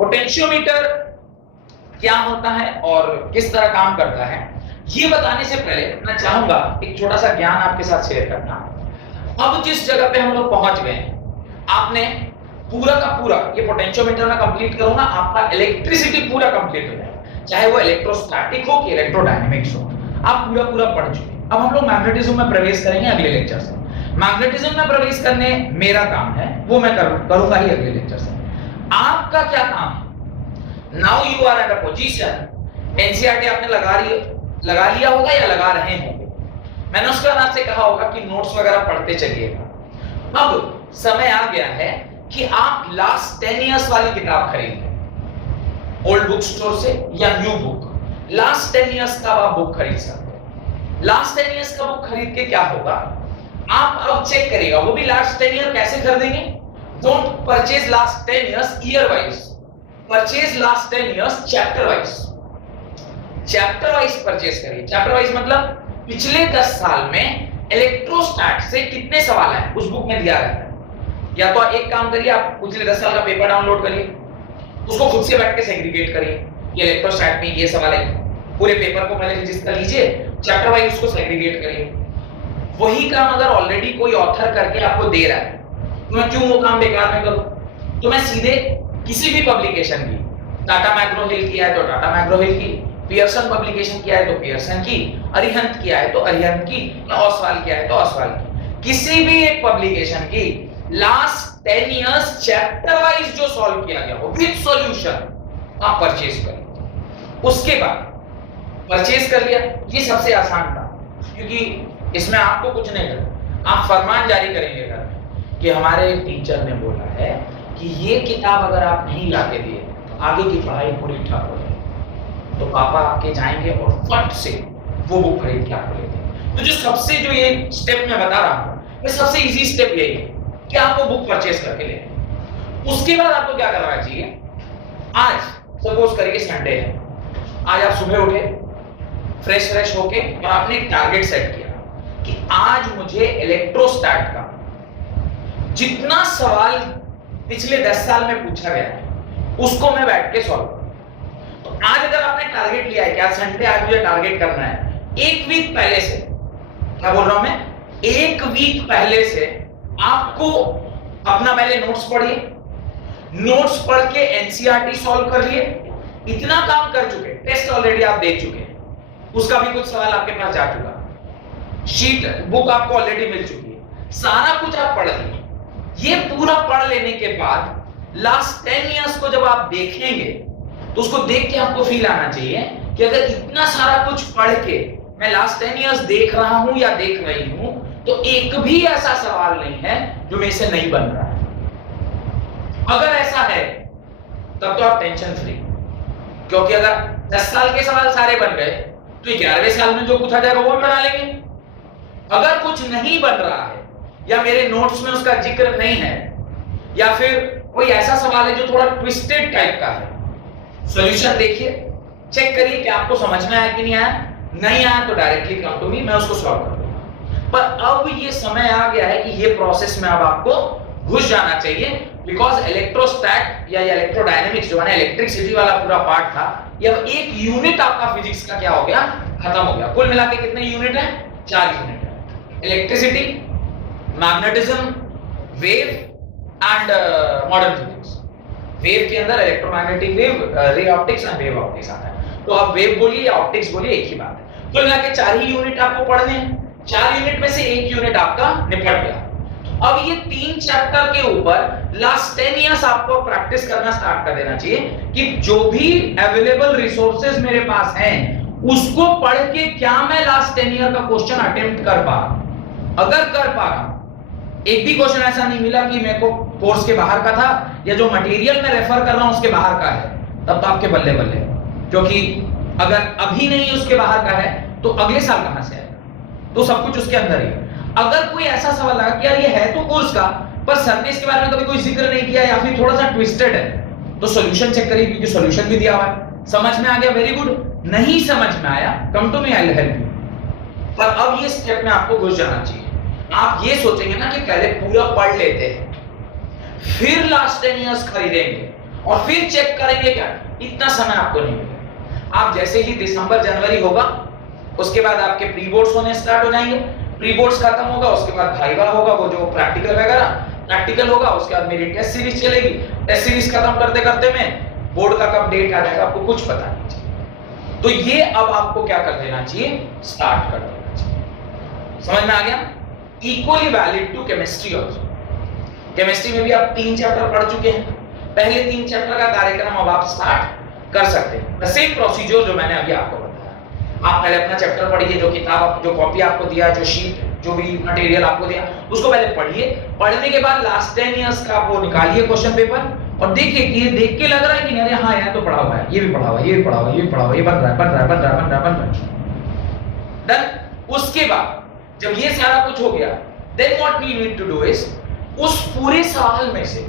Potentiometer क्या होता है और किस तरह काम करता है, ये बताने से पहले मैं चाहूंगा एक छोटा सा ज्ञान आपके साथ शेयर करना। अब जिस जगह पे हम लोग पहुंच गए, आपने पूरा का पूरा ये पोटेंशियोमीटर में कंप्लीट करूंगा, आपका इलेक्ट्रिसिटी पूरा कंप्लीट हो जाएगा, चाहे वो इलेक्ट्रोस्टैटिक हो कि इलेक्ट्रोडायनेमिक्स हो, आप पूरा पूरा पढ़ चुके। अब हम लोग मैग्नेटिज्म में प्रवेश करेंगे अगले लेक्चर से। मैग्नेटिज्म में प्रवेश करने मेरा काम है, वो मैं करूंगा ही अगले लेक्चर से। आपका क्या काम है? Now you are at a position, NCERT आपने लगा लिया होगा या लगा रहे होंगे, मैंने उसके बाद आपसे कहा होगा कि नोट्स वगैरह पढ़ते चलिएगा। अब समय आ गया है कि आप लास्ट 10 इयर्स वाली किताब खरीदें, ओल्ड बुक स्टोर से या न्यू बुक, लास्ट 10 इयर्स का आप बुक खरीद सकते हैं। लास्ट 10 इयर्स का बुक खरीद के क्या होगा, आप अब चेक करिएगा, वो भी लास्ट 10 ईयर कैसे खरीदेंगे। Don't purchase last 10 years year wise, purchase last 10 years chapter wise. Chapter wise purchase करिए। चैप्टर वाइज मतलब पिछले 10 साल में इलेक्ट्रोस्टैट से कितने सवाल आए उस बुक में दिया रहता है। या तो एक काम करिए, आप पिछले 10 साल का पेपर डाउनलोड करिए, उसको खुद से बैठ के सेग्रीगेट करिए, ये इलेक्ट्रोस्टैट में ये सवाल है, पूरे पेपर को पहले रजिस्टर लीजिए, चैप्टर वाइज उसको सेग्रीगेट करिए। वही काम अगर ऑलरेडी कोई ऑथर करके आपको दे रहा है, तो मैं क्यों वो काम बेकार में करूं। तो मैं सीधे किसी भी पब्लिकेशन की, टाटा मैग्रो हिल किया है तो टाटा मैग्रो हिल की, पियर्सन पब्लिकेशन किया है तो पियर्सन की, अरिहंत किया है तो अरिहंत की, ओसवाल किया है तो ओसवाल की, किसी भी एक पब्लिकेशन की लास्ट 10 इयर्स चैप्टर वाइज जो सॉल्व किया गया हो विद सॉल्यूशन आप परचेज करिए। उसके बाद परचेज कर लिया, ये सबसे आसान था, क्योंकि इसमें आपको कुछ नहीं करना, आप फरमान जारी करेंगे घर में कि हमारे टीचर ने बोला है कि ये किताब अगर आप नहीं लाके दिए तो आगे की पढ़ाई पूरी ठप हो जाएगी। तो पापा आपके जाएंगे और फट से वो बुक खरीद के आपको लेते हैं। तो जो सबसे जो ये स्टेप मैं बता रहा हूँ, ये सबसे इजी स्टेप यही है कि आप वो बुक परचेज करके ले। उसके बाद आपको क्या करना चाहिए, आज सपोज करिए संडे है, आज आप सुबह उठे फ्रेश होके और आपने एक टारगेट सेट किया कि आज मुझे इलेक्ट्रोस्टैट का जितना सवाल पिछले 10 साल में पूछा गया है उसको मैं बैठ के सॉल्व करूं। तो आज अगर आपने टारगेट लिया है कि आज संडे, आज मुझे टारगेट करना है, एक वीक पहले से, क्या बोल रहा हूं मैं, एक वीक पहले से आपको अपना पहले नोट्स पढ़िए, नोट्स पढ़ के एनसीईआरटी सॉल्व कर लिए, इतना काम कर चुके, टेस्ट ऑलरेडी आप दे चुके, उसका भी कुछ सवाल आपके पास जा चुका, शीट बुक आपको ऑलरेडी मिल चुकी है, सारा कुछ आप पढ़ लिए। ये पूरा पढ़ लेने के बाद लास्ट 10 इयर्स को जब आप देखेंगे तो उसको देख के आपको फील आना चाहिए कि अगर इतना सारा कुछ पढ़ के मैं लास्ट 10 इयर्स देख रहा हूं या देख रही हूं तो एक भी ऐसा सवाल नहीं है जो मेरे से नहीं बन रहा है। अगर ऐसा है तब तो आप टेंशन फ्री, क्योंकि अगर 10 साल के सवाल सारे बन गए तो 11वें साल में जो पूछा जाएगा वो बना लेंगे। अगर कुछ नहीं बन रहा है या मेरे नोट्स में उसका जिक्र नहीं है या फिर कोई ऐसा सवाल है जो थोड़ा ट्विस्टेड टाइप का है, सॉल्यूशन देखिए, चेक करिए कि आपको समझ में आया कि नहीं आया। नहीं आया तो डायरेक्टली कम टू मी, मैं उसको सॉल्व कर दूंगा। पर अब ये समय आ गया है कि ये प्रोसेस में अब आपको घुस जाना चाहिए, बिकॉज इलेक्ट्रोस्टैट या इलेक्ट्रोडायनेमिक्स जो है इलेक्ट्रिसिटी वाला पूरा पार्ट था, ये एक यूनिट आपका फिजिक्स का क्या हो गया, खत्म हो गया। कुल मिला के कितने यूनिट है, 4 यूनिट है, electricity, magnetism, wave and modern physics. Wave के अंदर electromagnetic wave, ray optics and wave optics आता है। तो आप वेव बोलिए या ऑप्टिक्स बोलिए, एक ही बात है। कुल मिला के 4 ही यूनिट आपको पढ़ने हैं, 4 यूनिट में से 1 यूनिट आपका निपट गया। अब ये 3 चैप्टर के ऊपर लास्ट 10 इयर्स आपको प्रैक्टिस करना स्टार्ट कर देना चाहिए कि जो भी अवेलेबल रिसोर्सेज मेरे पास हैं उसको पढ़ के क्या मैं लास्ट 10 ईयर का क्वेश्चन अटेम्प्ट कर पा रहा हूं। अगर कर पा रहा हूं, एक भी क्वेश्चन ऐसा नहीं मिला कि मेरे को कोर्स के बाहर का था या जो मटेरियल मैं रेफर कर रहा हूं उसके बाहर का है, तब तो आपके बल्ले बल्ले, क्योंकि अगर अभी नहीं उसके बाहर का है तो अगले साल कहां से आएगा। तो सब कुछ उसके अंदर ही है। अगर कोई ऐसा सवाल लगा कि यार ये है तो कोर्स का, पर सर ने इसके बारे में कभी कोई जिक्र नहीं किया या फिर थोड़ा सा ट्विस्टेड है, तो सॉल्यूशन चेक करिए, क्योंकि सॉल्यूशन भी दिया हुआ है। समझ में आ गया, वेरी गुड। नहीं समझ में आया, come to me, I will help you. पर अब ये स्टेप में आपको घुस जाना चाहिए। आप ये सोचेंगे ना कि पहले पूरा पढ़ लेते हैं फिर लास्ट 10 इयर्स खरीदेंगे, और फिर चेक करेंगे क्या, इतना समय आपको नहीं मिलेगा। आप जैसे ही दिसंबर जनवरी होगा उसके बाद आपके प्री बोर्ड्स होने स्टार्ट हो जाएंगे, प्री बोर्ड्स खत्म होगा उसके बाद भाइवा होगा, वो जो प्रैक्टिकल वगैरह प्रैक्टिकल होगा, उसके बाद मेरी टेस्ट सीरीज चलेगी, टेस्ट सीरीज खत्म करते करते में बोर्ड का कब डेट आ जाएगा आपको कुछ पता नहीं चाहिए। तो ये अब आपको क्या कर देना चाहिए, स्टार्ट कर देना चाहिए। समझ में आ गया? Equally valid to chemistry also. Chemistry में भी आप 3 चैप्टर पढ़ चुके हैं, पहले 3 चैप्टर का कार्यक्रम अब आप स्टार्ट कर सकते हैं। द सेम प्रोसीजर जो मैंने अभी आपको बताया, आप पहले अपना चैप्टर पढ़िए, जो किताब जो कॉपी आपको दिया, जो शीट जो भी मटेरियल आपको दिया उसको पहले पढ़िए। पढ़ने के बाद लास्ट 10 इयर्स का आप वो निकालिए क्वेश्चन पेपर और देखिए कि ये देख के लग रहा है कि अरे हाँ यार तो पढ़ा हुआ है, ये भी पढ़ा हुआ है, ये भी पढ़ा हुआ है, ये भी पढ़ा हुआ है, ये बन रहा है, बन रहा है, बन रहा है, बन रहा है, बन रहा है। देन उसके बाद जब ये सारा कुछ हो गया, then what we need to do is उस पूरे साल में से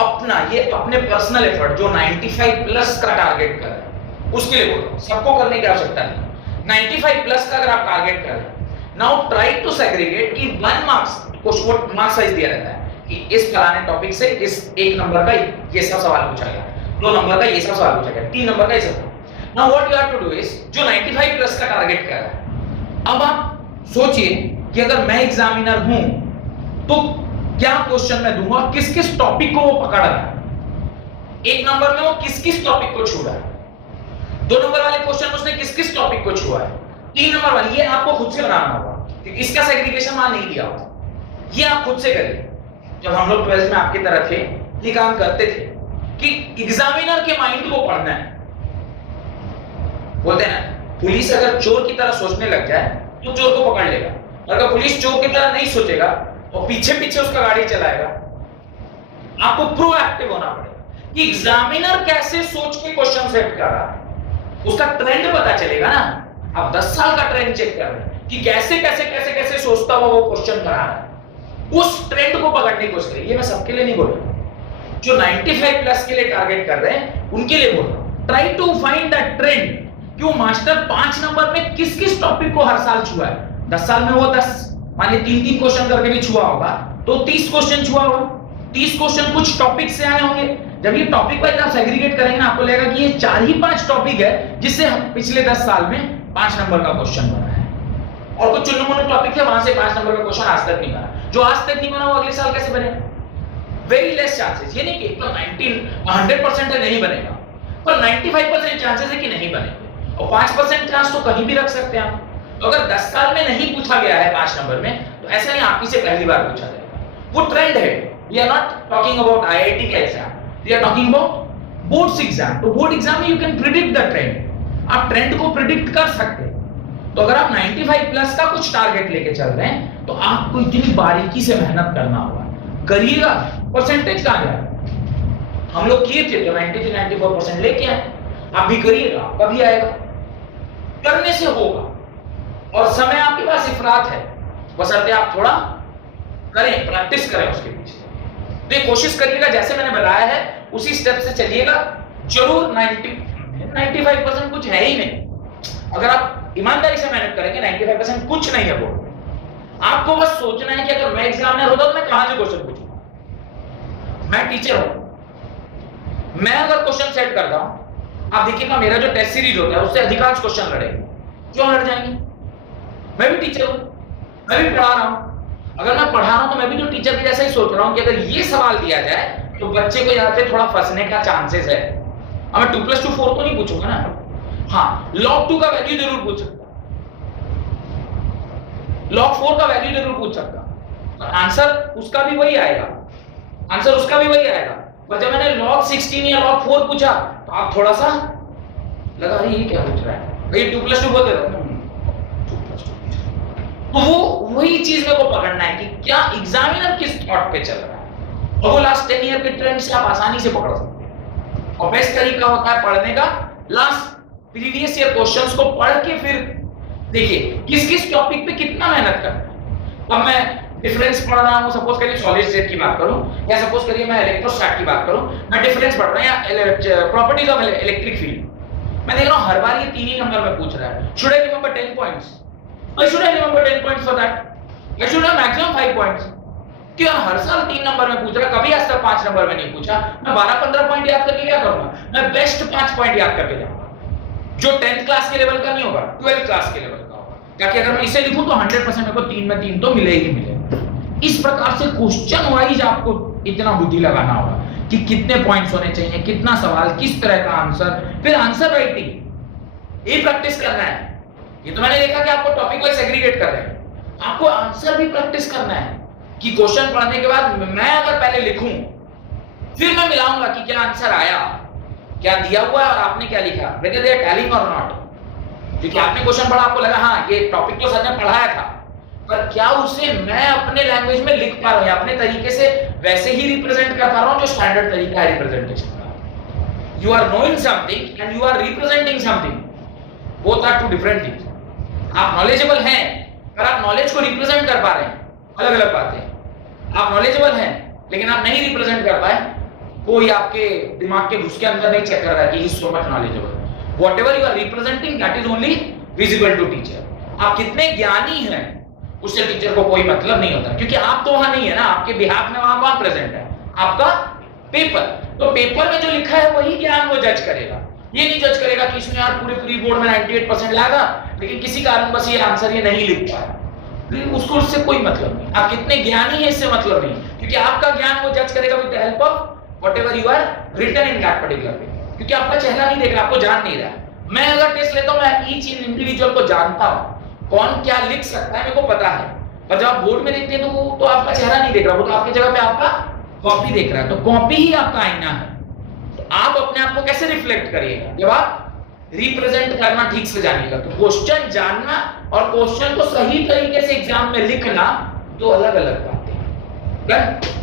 अपना ये अपने पर्सनल एफर्ट जो 95 प्लस का टारगेट कर रहे हैं उसके लिए बोलो, सबको करने की आवश्यकता नहीं। 95 प्लस का अगर आप टारगेट कर रहे हैं, नाउ ट्राई टू सेग्रीगेट कि 1 मार्क्स को मार्क्स साइज दिया रहता है कि इस फलाने टॉपिक से इस 1 नंबर का ये सब सवाल पूछा गया, 2 नंबर का ये सब सवाल पूछा गया, 3 नंबर का ये सब। Now what you have to do is जो 95 प्लस का टारगेट कर रहा है, अब आप सोचिए कि अगर मैं एग्जामिनर हूं तो क्या क्वेश्चन मैं दूंगा, किस किस टॉपिक को वो पकड़ रहा है, 1 नंबर में वो किस किस टॉपिक को छू रहा है, 2 नंबर वाले क्वेश्चन में उसने किस किस टॉपिक को छुआ है, 3 नंबर वाली ये आपको खुद से बनाना होगा, इसका सेग्रीगेशन वहां नहीं दिया होगा, ये आप खुद से करिए। जब हम लोग 12th में आपकी तरह थे ये काम करते थे कि एग्जामिनर के माइंड को पढ़ना है। बोलते हैं ना, पुलिस अगर चोर की तरह सोचने लग जाए तो चोर को पकड़ लेगा, अगर पुलिस चोर की तरह नहीं सोचेगा और पीछे पीछे उसका गाड़ी चलाएगा। आपको प्रोएक्टिव होना पड़ेगा कि एग्जामिनर कैसे सोच के क्वेश्चन सेट कर रहा है, उसका ट्रेंड पता चलेगा ना। आप 10 साल का ट्रेंड चेक कर रहे हैं कि कैसे कैसे कैसे कैसे सोचता हुआ वो क्वेश्चन करा है, उस ट्रेंड को पकड़ने की कोशिश करिए। ये मैं सबके लिए नहीं बोल रहा, जो 95 प्लस के लिए टारगेट कर रहे हैं उनके लिए बोल रहा हूं। Try to find that trend कि वो मास्टर 5 नंबर में किस किस टॉपिक को हर साल छुआ है। 10 साल में वो 10 मान लीजिए 3-3 क्वेश्चन करके भी छुआ होगा तो 30 क्वेश्चन छुआ होगा, 30 क्वेश्चन कुछ टॉपिक से आए होंगे। जब ये टॉपिक वाइज आप सेग्रीगेट करेंगे ना, आपको लगेगा कि ये 4 ही 5 टॉपिक है जिससे पिछले 10 साल में 5 नंबर का क्वेश्चन बना है, और कुछ चुन्नू-मुन्नू टॉपिक है वहां से 5 नंबर का क्वेश्चन आज तक नहीं बना। जो आज तक नहीं बना वो अगले साल कैसे बनेगा? वेरी लेस चांसेस, ये नहीं कि एकदम 100% है नहीं बनेगा, पर 95% चांसेस है कि नहीं बनेगा, और 5% चांस तो कहीं भी रख सकते हैं आप। तो अगर 10 साल में नहीं पूछा गया है 5 नंबर में, तो ऐसा नहीं आप ही से पहली बार पूछा जाएगा, वो ट्रेंड है। We are not talking about IIT का exam, we are talking about boards exam. तो बोर्ड एग्जाम में you can predict the trend, आप ट्रेंड को प्रिडिक्ट कर सकते हैं। तो अगर आप 95 प्लस का कुछ टारगेट लेके चल रहे हैं तो आपको इतनी बारीकी से मेहनत करना होगा, करिएगा। परसेंटेज कहां गया? हम लोग किए थे तो 90 से 94% लेके आए, आप भी करिएगा, कभी आएगा, करने से होगा। और समय आपके पास इफरात है, बशर्ते आप थोड़ा करें, प्रैक्टिस करें उसके पीछे। तो ये कोशिश करिएगा जैसे मैंने बताया है उसी स्टेप से चलिएगा, जरूर 95% कुछ है ही नहीं। अगर आप ईमानदारी से मेहनत करेंगे 95% कुछ नहीं है वो। आपको बस सोचना है कि अगर मैं एग्जामिनर होता तो मैं कहां से क्वेश्चन पूछूंगा। मैं टीचर हूं, मैं अगर क्वेश्चन सेट करता हूं, आप देखिएगा मेरा जो टेस्ट सीरीज होता है उससे अधिकांश क्वेश्चन लड़ेंगे। क्यों लड़ जाएंगे? मैं भी टीचर हूं, मैं भी पढ़ा रहा हूं। अगर मैं पढ़ा रहा हूं तो मैं भी तो टीचर के जैसा ही सोच रहा हूं कि अगर ये सवाल दिया जाए तो बच्चे को यहाँ पे थोड़ा फंसने का चांसेस है। अब मैं 2 + 2 4 तो नहीं पूछूंगा ना। हाँ, log 2 का वैल्यू जरूर पूछ सकता, log 4 का वैल्यू जरूर पूछ सकता, आंसर उसका भी वही आएगा, आंसर उसका भी वही आएगा। पर जब मैंने log 16 या log 4 पूछा तो आप थोड़ा सा लगा रही ये क्या पूछ रहा है भाई, 2 + 2 बोलते रहो। तो वो वही चीज मेरे को पकड़ना है कि क्या एग्जामिनर किस थॉट पे चल रहा है, और वो लास्ट 10 ईयर के ट्रेंड से आप आसानी से पकड़ सकते हैं। और बेस्ट तरीका होता है पढ़ने का, लास्ट प्रीवियस ईयर क्वेश्चंस को पढ़ के फिर देखिए किस किस टॉपिक पे कितना मेहनत करना है। अब मैं डिफरेंस पढ़ रहा हूं, सपोज करिए सॉलिड स्टेट की बात करूं, या सपोज करिए मैं इलेक्ट्रोस्टैट की बात करूं, मैं डिफरेंस पढ़ रहा हूं या प्रॉपर्टीज ऑफ इलेक्ट्रिक फील्ड, मैं देख रहा हूं हर बार ये 3 ही नंबर में पूछ रहा है। Should I remember 10 points? I should have remembered 10 points for that. I should have maximum 5 points. कि यार हर साल 3 नंबर में पूछ रहा, कभी आज तक 5 नंबर में नहीं पूछा, मैं 12-15 पॉइंट याद करके क्या करूंगा, मैं बेस्ट 5 पॉइंट याद करके जाऊंगा, जो 10th क्लास के लेवल का नहीं होगा, 12th क्लास के लेवल का होगा, ताकि अगर मैं इसे लिखूं तो 100% मेरे को 3 में 3 तो मिले ही मिले। इस प्रकार से क्वेश्चन वाइज आपको इतना बुद्धि लगाना होगा कि कितने पॉइंट्स होने चाहिए, कितना सवाल, किस तरह का आंसर, फिर आंसर राइटिंग ये प्रैक्टिस करना है। ये तो मैंने देखा कि आपको टॉपिक वाइज सेग्रीगेट कर रहे हैं, आपको आंसर भी प्रैक्टिस करना है कि क्वेश्चन पढ़ने के बाद मैं अगर पहले लिखूं फिर मैं मिलाऊंगा कि क्या आंसर आया, क्या दिया हुआ है और आपने क्या लिखा, whether they are tallying or not। क्योंकि आपने क्वेश्चन पढ़ा, आपको लगा हाँ ये टॉपिक तो सर ने पढ़ाया था, पर क्या उसे मैं अपने लैंग्वेज में लिख पा रहा हूं, अपने तरीके से वैसे ही रिप्रेजेंट कर पा रहा हूं जो स्टैंडर्ड तरीका है रिप्रेजेंटेशन का। You are knowing something and you are representing something, both are two different things. आप नॉलेजेबल हैं पर आप नॉलेज को रिप्रेजेंट कर पा रहे हैं, अलग अलग बातें। आप नॉलेजेबल हैं लेकिन आप नहीं रिप्रेजेंट कर पाए, कोई आपके दिमाग के घुस के अंदर नहीं चेक कर रहा है कि he is so much knowledgeable. Whatever you are representing that is only visible to teacher. आप कितने ज्ञानी हैं उससे टीचर को कोई मतलब नहीं होता, क्योंकि आप तो वहां नहीं है ना, आपके बिहाफ में वहां कौन प्रेजेंट है, आपका पेपर। तो पेपर में जो लिखा है वही ज्ञान वो जज करेगा, ये नहीं जज करेगा कि इसने यार पूरे प्री बोर्ड में 98% लाया लेकिन किसी कारण बस ये आंसर ये नहीं लिख पाया, उसको उससे कोई मतलब नहीं। आप कितने ज्ञानी है इससे मतलब नहीं, क्योंकि आपका ज्ञान वो जज करेगा with the help of whatever you are written in that particular paper, क्योंकि आपका चेहरा नहीं देख रहा, आपको जान नहीं रहा। मैं अगर टेस्ट लेता हूं मैं ईच इंडिविजुअल को जानता हूं, कौन क्या लिख सकता है मेरे को पता है, पर जब आप बोर्ड में देखते हैं तो आपका चेहरा नहीं देख रहा, वो तो आपकी जगह पे आपका कॉपी देख रहा है। तो कॉपी ही आपका आईना है। तो आप अपने आप को कैसे रिफ्लेक्ट करिएगा, जब आप रिप्रेजेंट करना ठीक से जानिएगा। तो क्वेश्चन जानना और क्वेश्चन को सही तरीके से एग्जाम में लिखना दो अलग अलग बातें हैं।